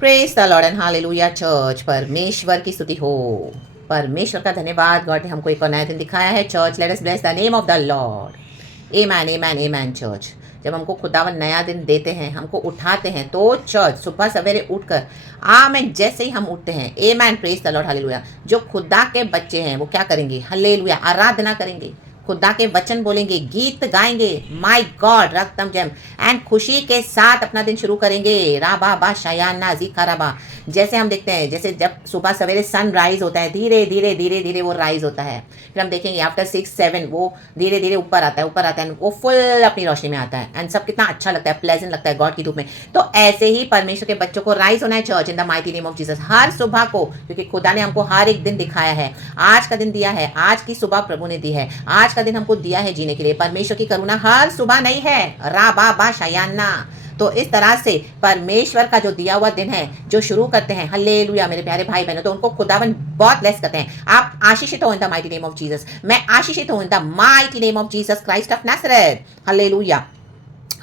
Praise the Lord and hallelujah church. परमेश्वर की स्तुति हो, परमेश्वर का धन्यवाद। गॉड ने हमको एक और नया दिन दिखाया है church. Let us bless the name of the Lord. Amen amen amen church. जब हमको खुदावन नया दिन देते हैं, हमको उठाते हैं, तो चर्च सुबह सवेरे उठकर आमेन जैसे ही हम उठते हैं, आमेन प्रेज द लॉर्ड हालेलुया, जो खुदा के बच्चे हैं वो क्या करेंगे? हालेलुया, आराधना करेंगे, खुदा के वचन बोलेंगे, गीत गाएंगे, माय गॉड रक्तम जैम, एंड खुशी के साथ अपना दिन शुरू करेंगे। राबा बा शयाना जिखाराबा। जैसे हम देखते हैं, जैसे जब सुबह सवेरे सन राइज होता है, धीरे धीरे धीरे धीरे वो राइज होता है, फिर हम देखेंगे आफ्टर 6-7 वो धीरे धीरे ऊपर आता है, ऊपर आता है, वो फुल अपनी रोशनी में आता है, एंड सब कितना अच्छा लगता है, प्लेजेंट लगता है गॉड की धूप में। तो ऐसे ही परमेश्वर के बच्चों को राइज होना है church in the mighty name of Jesus, हर सुबह को, क्योंकि खुदा ने हमको हर एक दिन दिखाया है, आज का दिन दिया है, आज की सुबह प्रभु ने दी है, आज का दिन हमको दिया है जीने के लिए। परमेश्वर की करुणा हर सुबह नहीं है, रा बा बा शयाना। तो इस तरह से परमेश्वर का जो दिया हुआ दिन है, जो शुरू करते हैं, हल्लेलुया मेरे प्यारे भाई बहनों, तो उनको खुदावन बहुत ब्लेस करते हैं। आप आशीषित हो in the mighty name of Jesus. मैं आशीषित हूं in the mighty name of Jesus Christ of Nazareth. Hallelujah.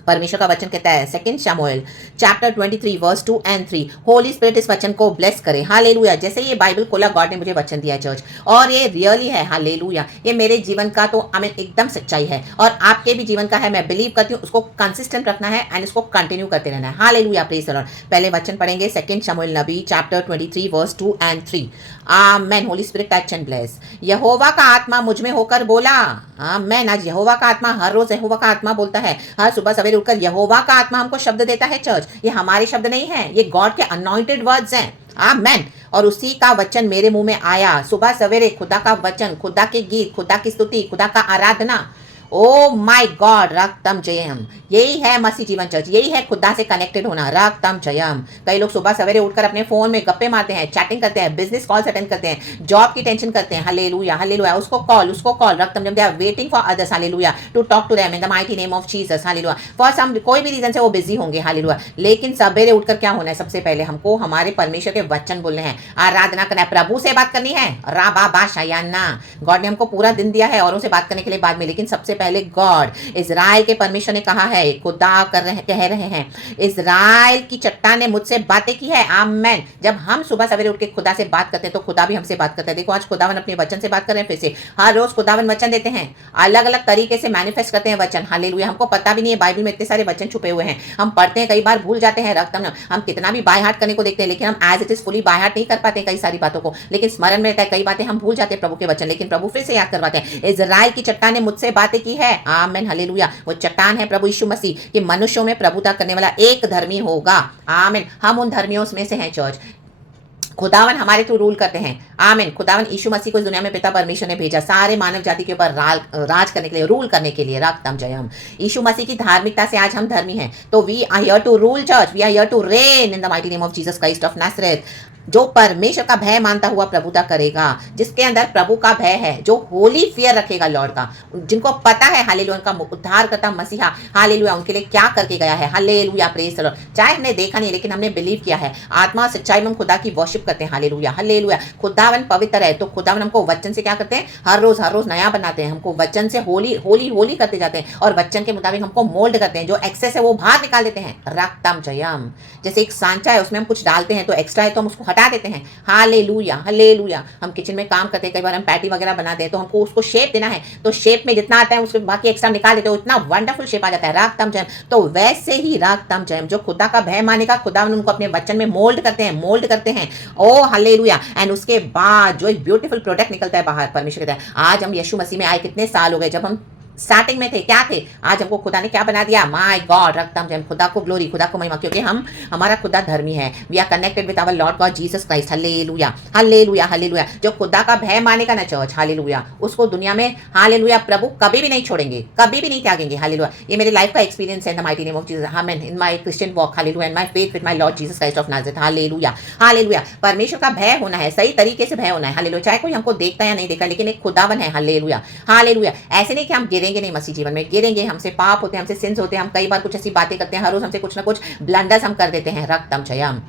परमेश्वर का वचन कहता है 2 शमूएल chapter 23 verse 2 and 3, holy spirit इस वचन को ब्लेस करे। हालेलुया। जैसे ये बाइबल खोला, गॉड ने मुझे वचन दिया चर्च, और ये रियली है। हालेलुया। ये मेरे जीवन का तो एकदम सच्चाई है, और आपके भी जीवन का है। मैं बिलीव करती हूँ, उसको कंसिस्टेंट रखना है एंड इसको कंटिन्यू करते रहना है। Hallelujah praise the lord. पहले वचन पढ़ेंगे 2 शमूएल नबी chapter 23 verse 2 and 3। Amen. Holy spirit touch and bless. यहोवा का आत्मा मुझ में होकर बोला। आमेन। आज यहोवा का आत्मा, हर रोज यहोवा का आत्मा बोलता है, हर सुबह सवेरे उठकर यहोवा का आत्मा हमको शब्द देता है चर्च। ये हमारे शब्द नहीं है, ये गॉड के अनॉइंटेड वर्ड्स हैं। आमेन। और उसी का वचन मेरे मुंह में आया। सुबह सवेरे खुदा का वचन, खुदा के गीत, खुदा की स्तुति, खुदा का आराधना। ओ माय गॉड रक्तम जयम। यही है मसीह जीवन चर्च, यही है खुदा से कनेक्टेड होना, रक्तम जयम। कई लोग सुबह सवेरे उठकर अपने फोन में गप्पे मारते हैं, चैटिंग करते हैं, बिजनेस कॉल्स अटेंड करते हैं, जॉब की टेंशन करते हैं। Hallelujah hallelujah. उसको कॉल रक्तम जयम। They are waiting for others. Hallelujah. To talk to them in the mighty name of Jesus. Hallelujah. For some कोई भी रीजन से वो बिजी होंगे। हालेलुया। लेकिन सवेरे उठकर क्या होना है? सबसे पहले हमको हमारे परमेश्वर के वचन बोलने हैं, आराधना करना है, प्रभु से बात करनी है। रा बा बा शयाना। गॉड ने हमको पूरा दिन दिया है औरों से बात करने के लिए बाद में, लेकिन सबसे पहले गॉड, इजराइल के परमेश्वर ने कहा है, खुदा कह रहे हैं, इजराइल की चट्टान ने मुझसे बातें की है। आमेन। जब हम सुबह सवेरे उठ के खुदा से बात करते हैं, तो खुदा भी हमसे बात करता है। देखो आज खुदावन अपने वचन से बात कर रहे हैं। फिर से हर रोज खुदावन वचन देते हैं, अलग अलग तरीके से मैनिफेस्ट करते हैं वचन। हालेलुया। हमको पता भी नहीं है बाइबल में इतने सारे वचन छुपे हुए हैं। हम पढ़ते हैं, कई बार भूल जाते हैं, रखते हैं, हम कितना भी बाय हार्ट करने को देखते हैं, लेकिन हम as it is fully by heart नहीं कर पाते कई सारी बातों को, लेकिन स्मरण में रहता है। कई बातें हम भूल जाते हैं प्रभु के वचन, लेकिन प्रभु फिर से याद करवाते हैं। इजराइल की चट्टान ने मुझसे बातें की है। Amen hallelujah. वो चट्टान है प्रभु यीशु मसीह, कि मनुष्यों में प्रभुता करने वाला एक धर्मी होगा। आमीन। हम उन धर्मियों में से हैं चर्च। खुदावन हमारे थ्रू रूल करते हैं। आमीन। खुदावन यीशु मसीह को इस दुनिया में पिता परमेश्वर ने भेजा सारे मानव जाति के ऊपर राज करने के लिए, रूल करने के लिए। रक्तम जयम। यीशु मसीह की धार्मिकता से आज हम धर्मी हैं। तो we are here to rule church, we are here to reign in the mighty name of Jesus Christ of Nazareth. जो परमेश्वर का भय मानता हुआ प्रभुता करेगा, जिसके अंदर प्रभु का भय है, जो होली फियर रखेगा लॉर्ड का, जिनको पता है हालेलुया उनका उद्धार करता मसीहा हालेलुया उनके लिए क्या करके गया है। Hallelujah praise the Lord. चाहे हमने देखा नहीं, लेकिन हमने बिलीव किया है। आत्मा सच्चाई में हम खुदा की वर्शिप करते हैं। Hallelujah hallelujah. खुदावन पवित्र है, तो खुदावन हमको वचन से क्या करते हैं? हर रोज नया बनाते हैं। हमको वचन से होली होली होली करते जाते हैं, और वचन के मुताबिक हमको मोल्ड करते हैं। जो एक्सेस है वो बाहर निकाल देते हैं। रक्तम जयम। जैसे एक सांचा है, उसमें हम कुछ डालते हैं तो एक्स्ट्रा है, तो हम उसको हटा देते हैं। Hallelujah hallelujah. हम किचन में काम करते हैं, कई बार हम पैटी वगैरह बनाते हैं, तो हमको उसको शेप देना है, तो शेप में जितना आता है उसके बाकी एक्स्ट्रा निकाल देते हो, इतना वंडरफुल शेप आ जाता है। रागतम जयम। तो वैसे ही रागतम जयम, जो खुदा का भय मानेगा, खुदा उनको अपने वचन में मोल्ड करते हैं। ओ हालेलुया। एंड उसके बाद जो एक ब्यूटीफुल प्रोडक्ट निकलता है बाहर। परमेश्वर कहता है आज हम यीशु मसीह में आए, कितने साल हो गए, जब हम स्टार्टिंग में थे क्या थे, आज हमको खुदा ने क्या बना दिया। माय गॉड रक्तम जयम। खुदा को ग्लोरी, खुदा को महिमा, क्योंकि हमारा खुदा धर्मी है। We are connected with our Lord God Jesus Christ. Hallelujah hallelujah hallelujah. जो खुदा का भय मानेगा ना चर्च, हालेलुया, उसको दुनिया में हालेलुया प्रभु कभी भी नहीं छोड़ेंगे, कभी भी नहीं त्यागेंगे। हालेलुया। ये मेरे लाइफ का एक्सपीरियंस है in the mighty name of Jesus. Amen. In my Christian walk hallelujah, in my faith with my lord Jesus Christ of Nazareth. Hallelujah hallelujah. परमेश्वर का भय होना है, सही तरीके से भय होना है। हालेलुया। चाहे कोई हमको देखता या नहीं देखता, लेकिन एक खुदावन है। Hallelujah hallelujah. ऐसे नहीं कि हम गिरेंगे नहीं मसीह जीवन में, गिरेंगे, हमसे पाप होते हैं, हमसे सिंस होते हैं, हम कई बार कुछ ऐसी बातें करते हैं, हर रोज हमसे कुछ ना कुछ ब्लंडर्स हम कर देते हैं। रक्तम जयम।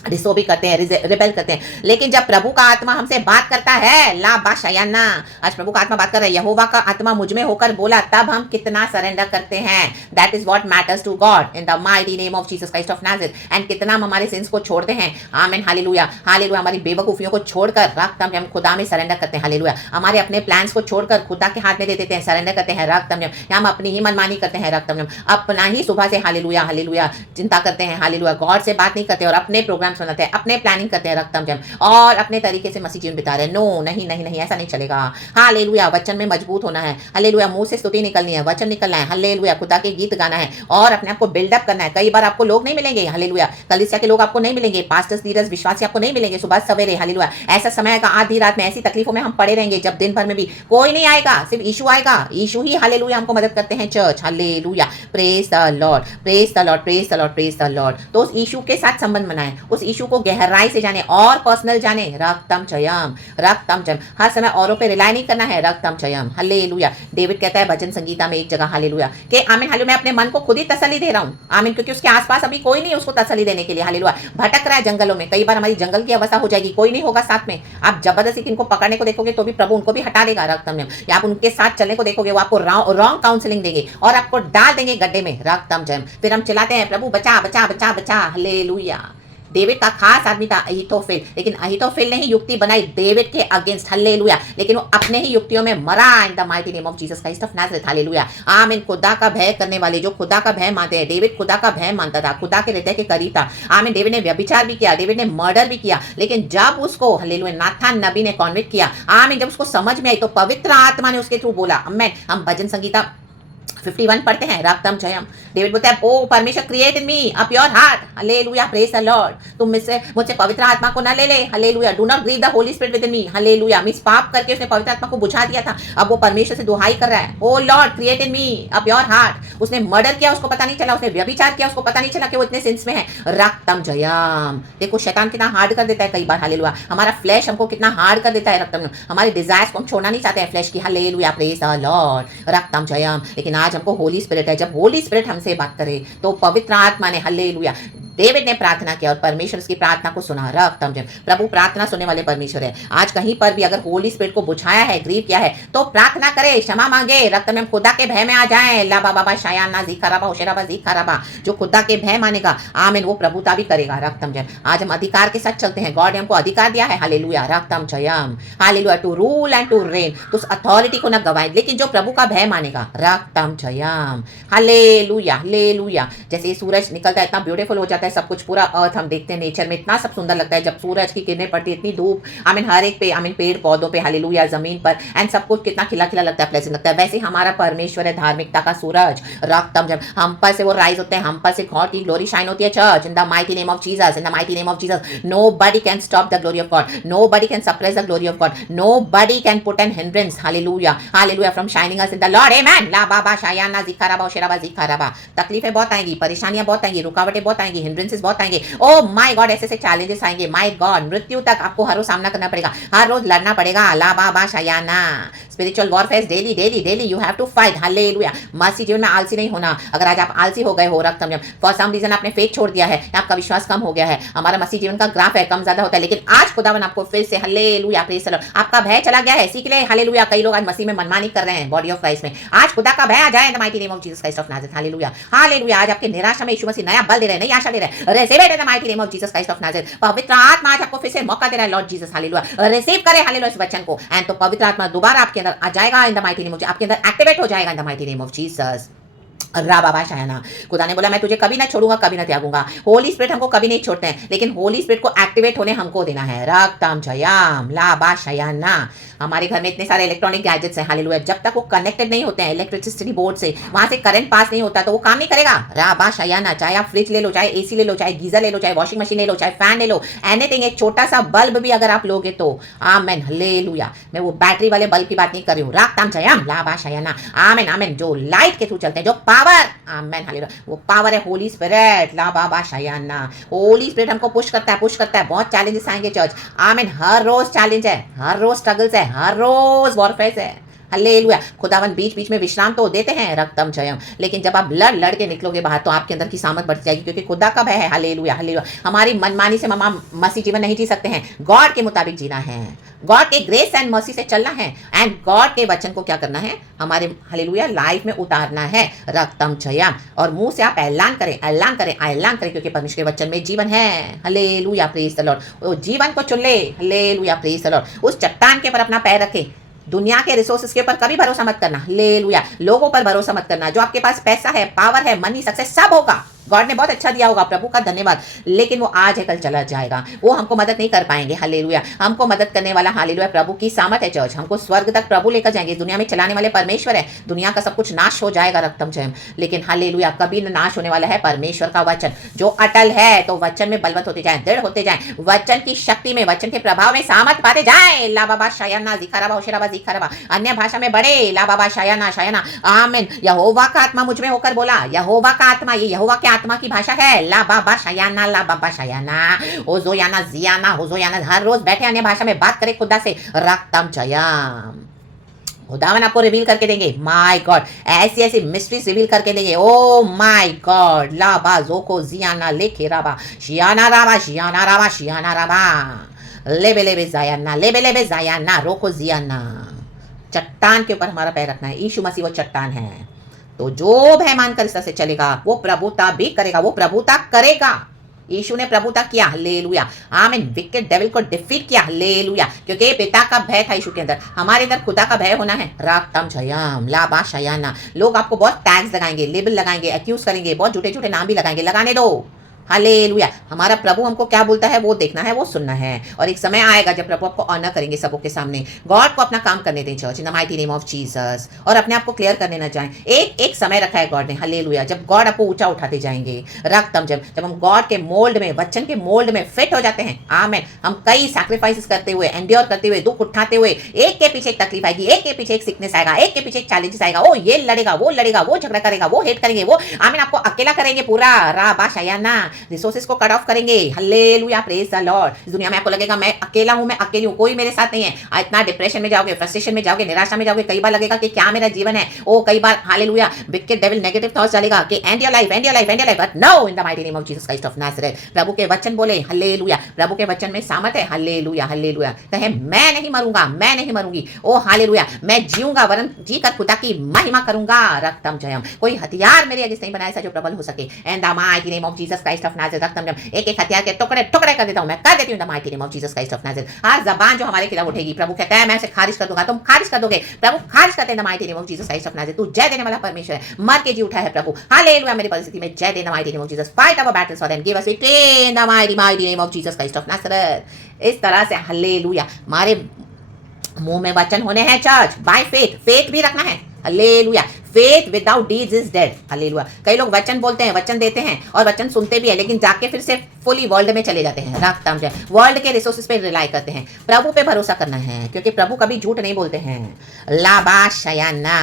डिसोबी करते हैं, रिबेल करते हैं। लेकिन जब प्रभु का आत्मा हमसे बात करता है, ला बाशायाना, आज प्रभु का आत्मा बात कर रहा है, यहोवा का आत्मा मुझ में होकर बोला, तब हम कितना सरेंडर करते हैं। That is what matters to God in the mighty name of Jesus Christ of Nazareth. And कितना हम हमारे सिंस को छोड़ते हैं। आमीन, हालेलुया, हालेलुया। हमारी बेवकूफियों को छोड़कर रक्त हम खुदा में सरेंडर करते हैं। हालेलुया। हमारे अपने प्लान्स को छोड़कर खुदा के हाथ में दे देते हैं, सरेंडर करते हैं। रक्त हम अपनी ही मनमानी करते हैं। रक्त हम अपना ही सुबह से हालेलुया हालेलुया चिंता करते हैं। हालेलुया, गॉड से बात नहीं करते और अपने प्रोग्राम बनाते हैं, अपने प्लानिंग करते हैं रक्तम जम और अपने तरीके से मसीह जीवन बिता रहे हैं। नो, नहीं नहीं नहीं, ऐसा नहीं चलेगा। हालेलुया, वचन में मजबूत होना है। हालेलुया, मुंह से स्तुति निकलनी है, वचन निकलना है। हालेलुया, खुदा के गीत गाना है और अपने आप को बिल्डअप करना है। कई बार आपको लोग नहीं मिलेंगे। हालेलुया, कलीसिया के लोग आपको नहीं मिलेंगे, पास्टर्स, लीडर्स, विश्वासी आपको नहीं मिलेंगे सुबह सवेरे। हालेलुया, ऐसा समय आएगा आधी रात में, ऐसी तकलीफों में हम पड़े रहेंगे जब दिन भर में भी कोई नहीं आएगा, सिर्फ यीशु आएगा। यीशु ही हालेलुया हमको मदद करते हैं। Church, hallelujah, praise the Lord, praise the Lord, praise the Lord, praise the Lord. तो उस यीशु के साथ संबंध बनाएं, उस यीशु को गहराई से जाने और पर्सनल जाने। रक्तम चयम, रक्तम चयम। हर समय औरों पे रिलाई नहीं करना है। रक्तम चयम, हालेलुया। डेविड कहता है भजन संगीता में एक जगह, हालेलुया, कि आमीन, हालेलुया, मैं अपने मन को खुद ही तसल्ली दे रहा हूँ। आमीन, क्योंकि उसके आसपास अभी कोई नहीं उसको तसल्ली देने के लिए। हालेलुया, भटक रहा है जंगलों में। कई बार हमारी जंगल की अवस्था हो जाएगी, कोई नहीं होगा साथ में। आप जबरदस्ती किनको पकड़ने को देखोगे तो भी प्रभु उनको भी हटा देगा। रक्तम जयम, या आप उनके साथ चलने को देखोगे, वो आपको रॉन्ग काउंसलिंग देंगे और आपको डाल देंगे गड्ढे में। रक्तम जयम, फिर हम चिल्लाते हैं, प्रभु बचा बचा बचा बचा। हालेलुया। डेविड का खास आदमी था अहीतोफेल, लेकिन अहीतोफेल ने ही युक्ति बनाई डेविड के अगेंस्ट। हालेलुया, लेकिन वो अपने ही युक्तियों में मरा। इन the mighty name of Jesus Christ of Nazareth. Hallelujah, आमीन। खुदा का भय करने वाले, जो खुदा का भय मानते हैं, डेविड खुदा का भय मानता था, खुदा के हृदय के करीब था। आमीन। डेविड ने व्यभिचार भी किया, डेविड ने मर्डर भी किया, लेकिन जब उसको हालेलुया नाथान नबी ने कॉन्विक्ट किया, आमीन, जब उसको समझ में आई तो पवित्र आत्मा ने उसके थ्रू बोला। आमीन। हम भजन संगीता 51 पढ़ते हैं, रक्तम जयम। डेविड बोलता है, ओ परमेश्वर, create in me a pure heart. Hallelujah, praise the Lord. तुम मुझसे पवित्र आत्मा को ना ले ले। Hallelujah, do not grieve the Holy Spirit within me. Hallelujah, मिस पाप करके उसने पवित्र आत्मा को बुझा दिया था। अब वो परमेश्वर से दुहाई कर रहा है, O lord, create in me a pure heart. उसने मर्डर किया, उसको पता नहीं चला। उसने व्यभिचार किया, उसको पता नहीं चला कि वो इतने सिंस में है। रक्तम जयम। देखो शैतान कितना हार्ड कर देता है कई बार। हालेलुया, हमारा फ्लैश हमको कितना हार्ड कर देता है। रक्तम, हमारे डिजायर्स को हम छोड़ना नहीं चाहते हैं फ्लैश की। हालेलुया, प्रेज द लॉर्ड, रक्तम जयम। लेकिन आज हमको होली स्पिरिट है। जब होली स्पिरिट हमसे बात करे तो पवित्र आत्मा ने, हालेलुया, डेविड ने प्रार्थना किया और परमेश्वर उसकी प्रार्थना को सुना। रक्तम जयम, प्रभु प्रार्थना सुनने वाले परमेश्वर है। आज कहीं पर भी अगर होली स्पिरिट को बुझाया है, ग्रीव किया है, तो प्रार्थना करे, क्षमा मांगे। रक्तम जयम, खुदा के भय में आ जाए। ला बाबा शायाना जीखराबा होशराबा जीखराबा। जो खुदा के भय मानेगा, आमीन, वो प्रभुता भी करेगा। रक्तम जयम, आज हम अधिकार के साथ चलते हैं। गॉड ने हमको अधिकार दिया है। हालेलुया, रक्तम जयम, hallelujah, to rule and to reign. तो उस अथॉरिटी को ना गवाए, लेकिन जो प्रभु का भय मानेगा। रक्तम जयम, हालेलुया, हालेलुया। जैसे सूरज निकलता है, इतना ब्यूटीफुल हो जाता है सब कुछ, पूरा अर्थ हम देखते हैं नेचर में, इतना सब सुंदर लगता है जब सूरज की किरणें पड़ती है, इतनी धूप, आमीन, हर एक पे, आमीन, पेड़ पौधों पे, हालेलुया, जमीन पर, एंड सब कुछ कितना खिला खिला लगता है, प्लेजेंट लगता है। वैसे हमारा परमेश्वर है, धार्मिकता का सूरज। रक्तम जब हम पर से वो राइज होते हैं, हम पर से गॉड की ग्लोरी शाइन होती है। Church, in the mighty name of Jesus, in the mighty name of Jesus, nobody can stop the glory of God, nobody can suppress the glory of God, nobody can put an hindrance, hallelujah, hallelujah, from shining us in the Lord, amen। ला बाबा शायाना जिखाराबा शेराबा जिखाराबा। तकलीफें बहुत आएंगी, परेशानियां बहुत आएंगी, रुकावटें बहुत आएंगी, हिंड्रेंसेस बहुत आएंगे। ओ माय गॉड, ऐसे ऐसे चैलेंजेस आएंगे, माय गॉड, मृत्यु तक आपको हर रोज सामना करना पड़ेगा, हर रोज लड़ना पड़ेगा। ला बाबा शायाना, spiritual warfare daily daily daily you have to fight. Hallelujah, मसीह जीवन में आलसी नहीं होना। अगर आज आप आलसी हो गए हो, रक्तम जब फॉर सम रीजन आपने फेथ छोड़ दिया है, आपका विश्वास कम हो गया है, हमारा मसीह जीवन का ग्राफ है, कम ज्यादा होता है, लेकिन आज खुदावन आपको फिर से, हालेलुया, प्रेज द लॉर्ड, आपका भय चला गया है, इसी के लिए हालेलुया कई लोग आज मसीह में मनमानी कर रहे हैं, बॉडी ऑफ क्राइस्ट में। आज खुदा का भय आ जाए इन the mighty name of Jesus Christ of Nazareth. Hallelujah, hallelujah. आज आपके निराशा में यीशु मसीह नया बल दे रहे हैं, नई आशा दे रहे हैं। Receive it in the mighty name of Jesus Christ of Nazareth. पवित्र आत्मा आज आपको फिर से मौका दे रहा है, लॉर्ड जीसस, हालेलुया, रिसीव करें, हालेलुया, इस वचन को, एंड तो पवित्र आत्मा दोबारा आपके अंदर आ जाएगा इन द माइटी नेम ऑफ, आपके अंदर एक्टिवेट हो जाएगा इन the mighty name of Jesus. रा बाबा शायाना, खुदा ने बोला मैं तुझे कभी ना छोड़ूंगा, कभी ना त्यागूंगा। होली स्पिरिट हमको कभी नहीं छोड़ते हैं, लेकिन होली स्पिरिट को एक्टिवेट होने हमको देना है। रक्तम जयाम, ला बा शायाना। हमारे घर में इतने सारे इलेक्ट्रॉनिक गैजेट्स हैं, हालेलुया, जब तक वो कनेक्टेड नहीं होते हैं इलेक्ट्रिसिटी बोर्ड से, वहां से करंट पास नहीं होता तो वो काम नहीं करेगा। रा बा शायाना, चाहे आप फ्रिज ले लो, चाहे एसी ले लो, चाहे गीजर ले लो, चाहे वॉशिंग मशीन ले लो, चाहे फैन ले लो, एनीथिंग, एक छोटा सा बल्ब भी अगर आप लोगे तो, आमेन, हालेलुया। मैं वो बैटरी वाले बल्ब की बात नहीं कर रही हूँ। रक्तम जयाम, ला बा शायाना, आमेन, आमेन, जो लाइट के थ्रू चलते हैं, जो पावर, आमेन, हालेलुया, वो पावर है होली स्पिरिट। ला बाबा शायाना, होली स्पिरिट हमको पुश करता है, पुश करता है। बहुत चैलेंजेस आएंगे चर्च, आमीन, हर रोज चैलेंज है, हर रोज स्ट्रगल्स है, हर रोज वॉरफेयर है। हालेलुया। खुदावन बीच बीच में विश्राम तो देते हैं, रक्तम जयम, लेकिन जब आप लड़ के निकलोगे बाहर तो आपके अंदर की सामर्थ बढ़ जाएगी, क्योंकि खुदा का भय है। Hallelujah hallelujah. हमारी मनमानी से मसीह जीवन नहीं जी सकते हैं, गॉड के मुताबिक जीना है, गॉड के ग्रेस एंड मर्सी से चलना है, एंड गॉड के वचन को क्या करना है, हमारे हालेलुया लाइफ में उतारना है, रक्तम जयम। और मुंह से आप ऐलान करें, ऐलान करें, ऐलान करें, क्योंकि परमेश्वर के वचन में जीवन है। Hallelujah praise the Lord. वो जीवन को चुन ले। Hallelujah praise the Lord. उस चट्टान के ऊपर अपना पैर रखें। दुनिया के रिसोर्सेज के ऊपर कभी भरोसा मत करना। हालेलुया। लोगों पर भरोसा मत करना। जो आपके पास पैसा है, पावर है, मनी, सक्सेस सब होगा, गॉड ने बहुत अच्छा दिया होगा, प्रभु का धन्यवाद, लेकिन वो आज है कल चला जाएगा, वो हमको मदद नहीं कर पाएंगे। हालेलुया। हमको मदद करने वाला हालेलुया प्रभु की सामर्थ है चर्च, हमको स्वर्ग तक प्रभु लेकर जाएंगे। दुनिया में चलाने वाले परमेश्वर है। दुनिया का सब कुछ नाश हो जाएगा, रक्तम जयम, लेकिन हालेलुया कभी न नाश होने वाला है परमेश्वर का वचन जो अटल है। तो वचन में बलवत होते जाए, दृढ़ होते जाए, वचन की शक्ति में, वचन के प्रभाव में सामर्थ पाते जाए। ला बाबा शायाना जिखाराबा होशराबा जिखाराबा, अन्य भाषा में बड़े, ला बाबा शायाना शायाना, आमीन। यहोवा का आत्मा मुझ में होकर बोला, यहोवा का आत्मा, ये यहोवा के आत्मा की भाषा है। ला बाबा शायाना, ला बाबा शायाना, ओजोयाना जियाना, ओजोयाना। हर रोज बैठे अन्य भाषा में बात करे खुदा से, रक्तम जयम। खुदावन आपको रिवील करके देंगे, माय गॉड, ऐसी ऐसी मिस्ट्रीज रिवील करके देंगे। ओ माय गॉड, ला बा जोको जियाना लेखे राबा शियाना राबा शियाना राबा शियाना राबा, लेबे लेबे जायाना, लेबे लेबे जायाना, रोको जियाना। चट्टान के ऊपर हमारा पैर रखना है। यीशु मसीह वो चट्टान है, तो जो भय मानकर इस तरह से चलेगा वो प्रभुता भी करेगा, वो प्रभुता करेगा। यीशु ने प्रभुता किया, हालेलुया, आमीन। विकेट डेविल को डिफीट किया, हालेलुया, क्योंकि पिता का भय था यीशु के अंदर। हमारे अंदर खुदा का भय होना है, राक्तम जयम, लाबा शयाना। लोग आपको बहुत टैग्स लगाएंगे, लेबल लगाएंगे, एक्यूज करेंगे, बहुत झूठे झूठे नाम भी लगाएंगे, लगाने दो। हालेलुया। हमारा प्रभु हमको क्या बोलता है वो देखना है, वो सुनना है, और एक समय आएगा जब प्रभु आपको ऑनर करेंगे सबों के सामने। गॉड को अपना काम करने दें church, in the mighty name of Jesus, और अपने आप को क्लियर करने ना जाएं। एक समय रखा है गॉड ने, हालेलुया, जब गॉड आपको ऊंचा उठाते जाएंगे, रक्तम जब हम गॉड के मोल्ड में, वचन के मोल्ड में फिट हो जाते हैं, आमीन। हम कई सैक्रिफाइसेस करते हुए, एंड्योर करते हुए, दुख उठाते हुए, एक के पीछे एक तकलीफ आएगी, एक के पीछे एक सिकनेस आएगा, एक के पीछे एक चैलेंजेस आएगा, ओ ये लड़ेगा, वो लड़ेगा, वो झगड़ा करेगा, वो हेट करेंगे, वो आमीन आपको अकेला करेंगे पूरा, राबा शयाना, रिसोर्सेस को कट ऑफ करेंगे। Hallelujah praise the Lord. इस दुनिया में आपको लगेगा मैं अकेला हूं, मैं अकेली हूं, कोई मेरे साथ नहीं है। इतना डिप्रेशन में जाओगे, फ्रस्ट्रेशन में जाओगे, निराशा में जाओगे, कई बार लगेगा कि क्या मेरा जीवन है। ओ कई बार hallelujah wicked devil negative thoughts चलेगा कि end your life, end your life, end your life, but no, in the mighty name of Jesus Christ of Nazareth. प्रभु के वचन बोले, हालेलुया, प्रभु के वचन में सामर्थ है, हालेलुया हालेलुया। कहे मैं नहीं मरूंगा, मैं नहीं मरूंगी, ओ हालेलुया, मैं जीऊंगा वरन जीकर खुदा की महिमा करूंगा, रक्तम जयम। कोई हथियार मेरे अगेंस्ट नहीं बनाया जो प्रबल हो सके, and the mighty name of Jesus Christ of Nazareth, रक्तम जयम। एक एक हथियार के टुकड़े टुकड़े कर देता हूं, मैं कर देती हूं the mighty name of Jesus Christ of Nazareth. हर जबान जो हमारे खिलाफ उठेगी, प्रभु कहता है मैं उसे खारिज कर दूंगा, तुम खारिज कर दोगे, प्रभु खारिज करते हैं the mighty name of Jesus Christ of Nazareth. तू जय देने वाला परमेश्वर है, मर के जी उठा है प्रभु, हालेलुया। मेरी परिस्थिति में जय दे the mighty name of Jesus, fight our battles for them, give us victory in the mighty name of Jesus Christ of Nazareth. इस तरह से हालेलुया हमारे मुंह में वचन होने हैं चर्च, बाय फेथ, फेथ भी रखना है, hallelujah. Faith without deeds is dead, hallelujah. कई लोग वचन बोलते हैं, वचन देते हैं और वचन सुनते भी है, लेकिन जाके फिर से फुली वर्ल्ड में चले जाते हैं, रक्तम जय, वर्ल्ड के रिसोर्सेज पे रिलाई करते हैं। प्रभु पे भरोसा करना है, क्योंकि प्रभु कभी झूठ नहीं बोलते हैं, लाबा शयाना।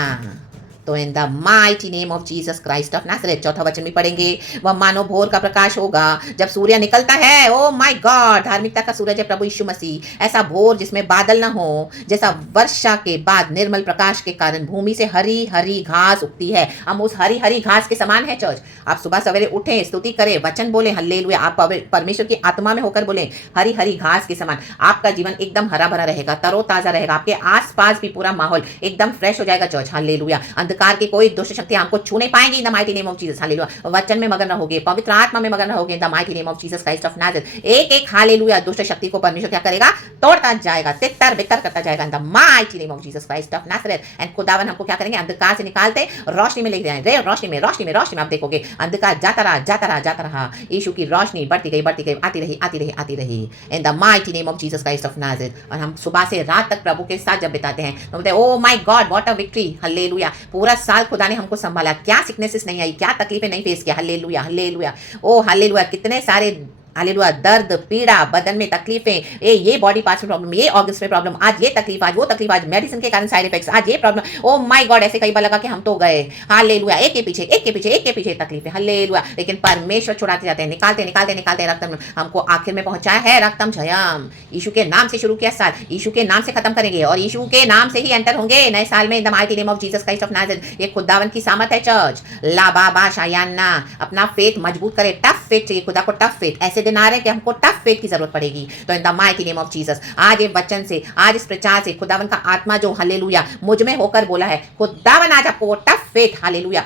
तो in the mighty name of Jesus Christ of Nazareth, चौथा वचन भी पढ़ेंगे, वह मानो भोर का प्रकाश होगा जब सूर्य निकलता है। ओ माय गॉड, धार्मिकता का सूरज है प्रभु यीशु मसीह, ऐसा भोर जिसमें बादल ना हो, जैसा वर्षा के बाद निर्मल प्रकाश के कारण भूमि से हरी हरी घास उगती है। हम उस हरी हरी घास के समान है चर्च। आप सुबह सवेरे उठें, स्तुति करें, वचन बोले, हालेलुया, आप परमेश्वर की आत्मा में होकर बोले, हरी हरी घास के समान आपका जीवन एकदम हरा भरा रहेगा, तरोताजा रहेगा, आपके आसपास भी पूरा माहौल एकदम फ्रेश हो जाएगा चर्च, हालेलुया। अंधकार की कोई दुष्ट शक्तियां हमको छू नहीं पाएंगी इन the mighty name of Jesus, hallelujah. वचन में मगन रहोगे, पवित्र आत्मा में मगन रहोगे इन the mighty name of Jesus Christ of Nazareth. एक एक हालेलुया दुष्ट शक्ति को परमेश्वर क्या करेगा, तोड़ता जाएगा, तितर बितर करता जाएगा इन the mighty name of Jesus Christ of Nazareth. And खुदावन हमको क्या करेंगे, अंधकार से निकालते रोशनी में ले जाएंगे, रोशनी में, रोशनी में, रोशनी में। आप देखोगे अंधकार जाता रहा, जाता रहा, जाता रहा, यीशु की रोशनी बढ़ती गई, बढ़ती गई, आती रही, आती रही, आती रही इन the mighty name of Jesus Christ of Nazareth. और हम सुबह से रात तक प्रभु के साथ जब बिताते हैं तो बोलते हैं oh my God what a victory, hallelujah. पूरा साल खुदा ने हमको संभाला, क्या सिकनेसेस नहीं आई, क्या तकलीफें नहीं फेस किया, हालेलुया हालेलुया। ओ हालेलुया, कितने सारे हालेलुया। दर्द, पीड़ा, बदन में तकलीफें, ये बॉडी पार्ट्स में प्रॉब्लम, ये ऑर्गन्स में प्रॉब्लम, आज ये तकलीफ, आज वो तकलीफ, आज मेडिसिन के कारण साइड इफेक्ट्स, आज ये प्रॉब्लम। ओ माय गॉड, ऐसे कई बार लगा कि हम तो गए। हालेलुया। एक के पीछे एक के पीछे एक के पीछे तकलीफें। हालेलुया। लेकिन परमेश्वर छुड़ाते जाते हैं, निकालते निकालते निकालते रक्तम हमको आखिर में पहुंचाया है रक्तम जयम। यीशु के नाम से शुरू किया साल, यीशु के नाम से खत्म करेंगे और यीशु के नाम से ही एंटर होंगे नए साल में इन the mighty name of Jesus Christ of Nazareth. ये खुदावन की सामत है चर्च। ला बाबा शायाना, अपना फेथ मजबूत करे, टफ फेथ चाहिए खुदा को, टफ फेथ। ऐसे दिन आ रहे हैं कि हमको टफ फेथ की जरूरत पड़ेगी। तो in the mighty name of Jesus आज ये वचन से, आज इस प्रचार से खुदावन का आत्मा जो हालेलुया मुझ में होकर बोला है, खुदावन आज आपको वो tough faith hallelujah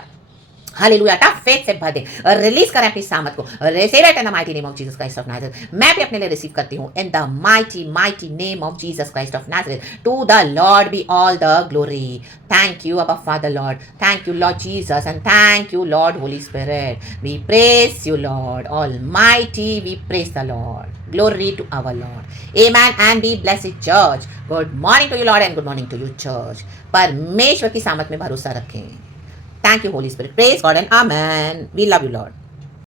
hallelujah tough faith से भर दे। रिलीज करें अपनी सामत को। Receive it in the mighty name of Jesus Christ of Nazareth. मैं भी अपने लिए रिसीव करती हूँ in the mighty mighty name of Jesus Christ of Nazareth. To the Lord be all the glory. Thank you, Abba Father, Lord. Thank you, Lord Jesus, and thank you, Lord Holy Spirit. We praise you, Lord Almighty. We praise the Lord. Glory to our Lord. Amen and be blessed, church. Good morning to you, Lord, and good morning to you, church. परमेश्वर की सामत में भरोसा रखें। Thank you, Holy Spirit. Praise God and Amen. We love you, Lord.